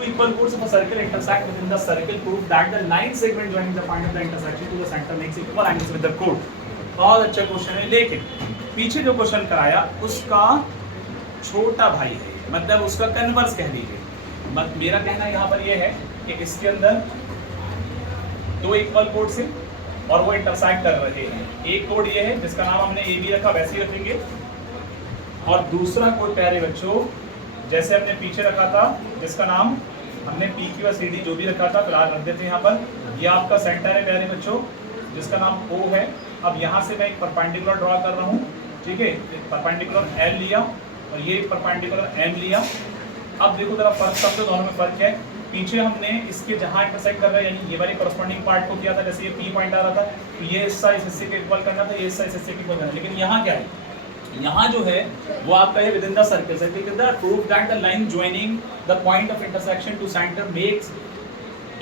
two equal chords of a circle intersect within the circle prove that the line segment joining the point of the intersection to the center makes equal angles with the chord। बहुत अच्छा question है, लेकिन पीछे जो question कराया उसका छोटा भाई है, मतलब उसका कन्वर्स कह लीजिए। मत मेरा कहना यहाँ पर यह है कि इसके अंदर दो इक्वल कोड्स हैं और वो इंटरसेक्ट कर रहे हैं। एक कोड ये है जिसका नाम हमने ए बी रखा, वैसे ही रखेंगे, और दूसरा कोड प्यारे बच्चों जैसे हमने पीछे रखा था जिसका नाम हमने पी क्यू और सी डी जो भी रखा था फिलहाल रख देते हैं यहाँ पर। ये आपका सेंटर है प्यारे बच्चों जिसका नाम ओ है। अब यहाँ से मैं एक परपेंडिकुलर ड्रॉ कर रहा हूँ, ठीक है, एक परपेंडिकुलर एल लिया और ये परपेंडिकुलर एम लिया। अब देखो जरा फर्क समझो, दोनों में फर्क है। पीछे हमने इसके जहाँ इंटरसेक्ट कर रहा है यानी ये वाले कॉरस्पॉन्डिंग पार्ट को किया था, जैसे ये पी पॉइंट आ रहा था तो ये हिस्सा इस हिस्से के इक्वल करना था, ये हिस्सा इस हिस्से के इक्वल करना। लेकिन यहाँ क्या है, यहाँ जो है वो आपका है within the circle. Circle के अंदर prove that the line joining the point of intersection to centre makes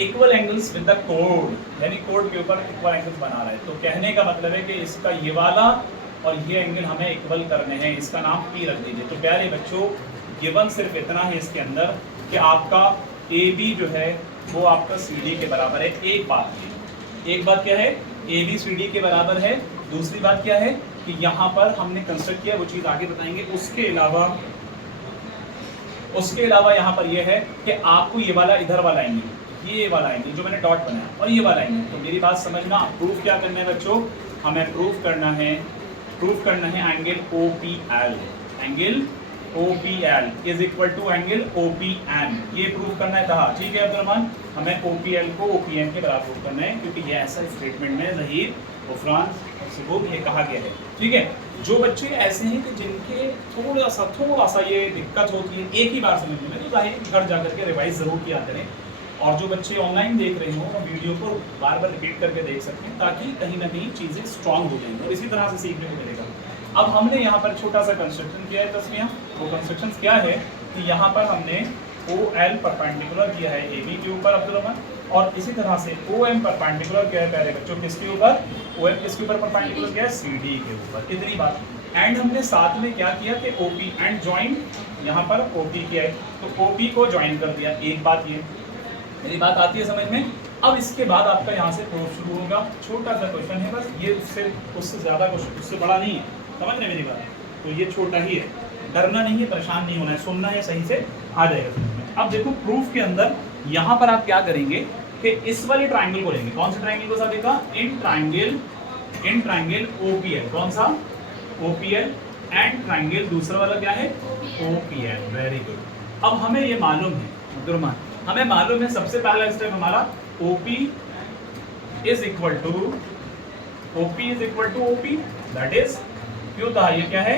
equal angles with the कोड, यानी कोड के ऊपर इक्वल एंगल्स बना रहा है। तो कहने का मतलब है कि इसका ये वाला और ये एंगल हमें इक्वल करने हैं, इसका नाम पी रख दीजिए। तो प्यारे बच्चों गिवन सिर्फ इतना है इसके अंदर कि आपका ए बी जो है वो आपका सी डी के बराबर है। एक बात क्या है, ए बी सी डी के बराबर है। दूसरी बात क्या है कि यहाँ पर हमने कंस्ट्रक्ट किया, वो चीज़ आगे बताएंगे। उसके अलावा यहाँ पर यह है कि आपको ये वाला इधर वाला एंगल, ये वाला एंगल जो मैंने डॉट बनाया और ये वाला एंगल, तो मेरी बात समझना, प्रूफ क्या करना है बच्चों, हमें प्रूफ करना है angle O P L. Angle O P L is equal to angle O P M, ये प्रूफ करना है। कहा ठीक है अब्दुलरहमान, हमें ओ पी एल को ओ पी एम के बराबर प्रूफ करना है, क्योंकि ये ऐसा स्टेटमेंट में ज़हीर गुफरान और सबूत ये कहा गया है। ठीक है, जो बच्चे ऐसे हैं कि जिनके थोड़ा सा ये दिक्कत होती है एक ही बार समझने में, तो जाहिर घर जा करके रिवाइज ज़रूर किया करें। और जो बच्चे ऑनलाइन देख रहे हो वो वीडियो को बार बार रिपीट करके देख सकते हैं, ताकि कहीं ना कहीं चीज़ें स्ट्रांग हो जाएंगी और इसी तरह से सीखने को मिलेगा। अब हमने यहाँ पर छोटा सा कंस्ट्रक्शन किया है तस्वीर, वो कंस्ट्रक्शन क्या है कि यहाँ पर हमने ओ एल परपेंडिकुलर किया है ए बी के ऊपर अब्दुलरहमान, और इसी तरह से ओ एम परपेंडिकुलर किया है प्यारे बच्चों किसके ऊपर, ओ एम किसके ऊपर परपेंडिकुलर किया है, सी डी के ऊपर। इतनी बात। एंड हमने साथ में क्या किया कि ओ पी एंड ज्वाइन, यहाँ पर ओ पी किया है तो ओ पी को ज्वाइन कर दिया। एक बात ये, मेरी बात आती है समझ में। अब इसके बाद आपका यहाँ से प्रूफ शुरू होगा। छोटा सा क्वेश्चन है बस, ये उससे ज़्यादा क्वेश्चन उससे बड़ा नहीं है, समझ रहे मेरी बात, तो ये छोटा ही है, डरना नहीं है, परेशान नहीं होना है, सुनना है, सही से आ जाएगा समझ में। अब देखो प्रूफ के अंदर यहाँ पर आप क्या करेंगे कि इस वाले ट्राइंगल को लेंगे। कौन से ट्राइंगल को साथ देखा, इन ट्राइंगल ओपीएल, कौन सा ओपीएल, एंड ट्राइंगल दूसरा वाला क्या है ओपीएल। Very good. अब हमें ये मालूम है अब्दुलरहमान, हमें मालूम है सबसे पहला स्टेप हमारा OP is equal to OP, that is क्यों था, ये क्या है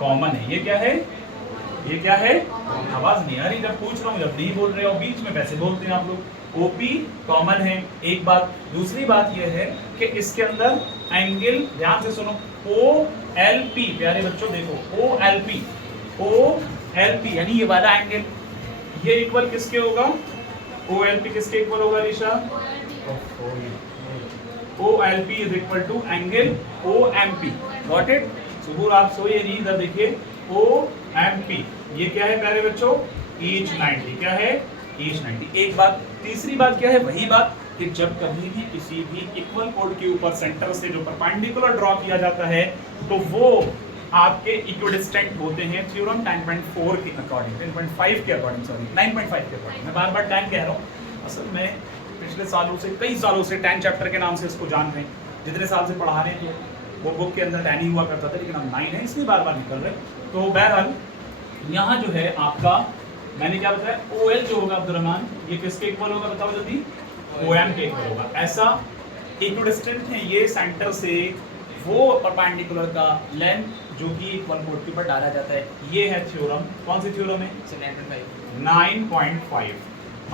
कॉमन है, ये क्या है आवाज नहीं आ रही जब पूछ रहा हूँ, जब नहीं बोल रहे हो बीच में वैसे बोलते हैं आप लोग। OP कॉमन है, एक बात। दूसरी बात ये है कि इसके अंदर एंगल, ध्यान से सुनो, OLP प्यारे बच्चों देखो, OLP यानी ये वाला एंगल, ये इक्वल किसके होगा, OLP किसके इक्वल होगा Nisha, OLP is equal to angle OMP। Got it. सुबह आप सोइए नहीं, इधर देखिए OMP, ये क्या है प्यारे बच्चों, ईच 90, क्या है ईच 90। एक बात। तीसरी बात क्या है, वही बात कि जब कभी भी किसी भी इक्वल कोड के ऊपर सेंटर से जो परपेंडिकुलर ड्रॉ किया जाता है तो वो आपके इक्विडिस्टेंट होते हैं थ्योरम 10.4 के अकॉर्डिंग, 10.5 के अकॉर्डिंग, सॉरी 9.5 के अकॉर्डिंग। मैं बार बार 10 कह रहा हूँ, असल में पिछले सालों से, कई सालों से 10 चैप्टर के नाम से इसको जान रहे हैं। जितने साल से पढ़ा रहे हैं तो वो बुक के अंदर 10 ही हुआ करता था, लेकिन अब 9 है, इसलिए बार बार निकल रहे। तो बहरहाल यहाँ जो है आपका, मैंने क्या बताया, OL जो होगा अब्दुलरहमान, ये किसके इक्वल होगा बताओ जल्दी, OM के इक्वल होगा। ऐसा इक्विडिस्टेंट है ये सेंटर से वो परपेंडिकुलर का लेंथ जो कि इक्वल कोड के ऊपर डाला जाता है। ये है थ्योरम, कौन सी थ्योरम है, 9.5।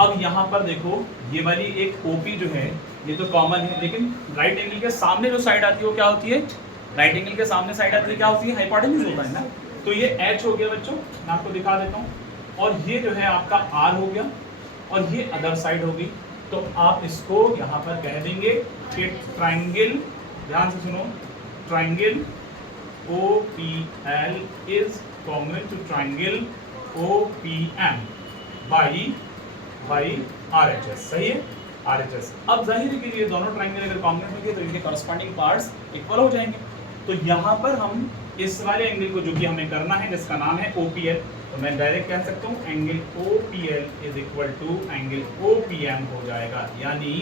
अब यहाँ पर देखो ये वाली एक OP जो है ये तो कॉमन है, लेकिन राइट एंगल के सामने जो साइड आती है वो क्या होती है, राइट एंगल के सामने साइड आती है क्या होती है, हाइपोटेन्यूज होता है ना। तो ये H हो गया बच्चों, मैं आपको दिखा देता हूँ, और ये जो है आपका R हो गया, और ये अदर साइड होगी। तो आप इसको यहाँ पर कह देंगे कि ट्राइंगल, ध्यान से सुनो, triangle OPL is congruent to triangle OPM by by RHS, सही है, RHS। अब जाहिर है कि ये दोनों ट्रायंगल अगर कॉन्ग्रुएंट होंगे तो इनके कॉरस्पॉन्डिंग पार्ट्स इक्वल हो जाएंगे। तो यहाँ पर हम इस वाले एंगल को जो कि हमें करना है जिसका नाम है OPL, तो मैं डायरेक्ट कह सकता हूँ angle OPL is equal to angle OPM हो जाएगा। यानी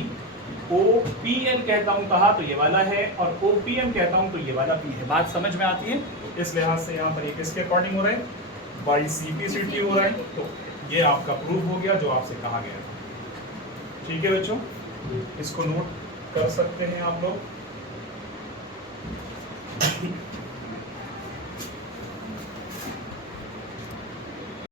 OPL कहता हूँ कहा तो ये वाला है और OPM कहता हूँ तो ये वाला भी है। बात समझ में आती है? इस लिहाज से यहाँ पर ये किसके अकॉर्डिंग हो रहा है, बाई CP/CT हो रहा है। तो ये आपका प्रूफ हो गया जो आपसे कहा गया था। ठीक है बच्चों, इसको नोट कर सकते हैं आप लोग।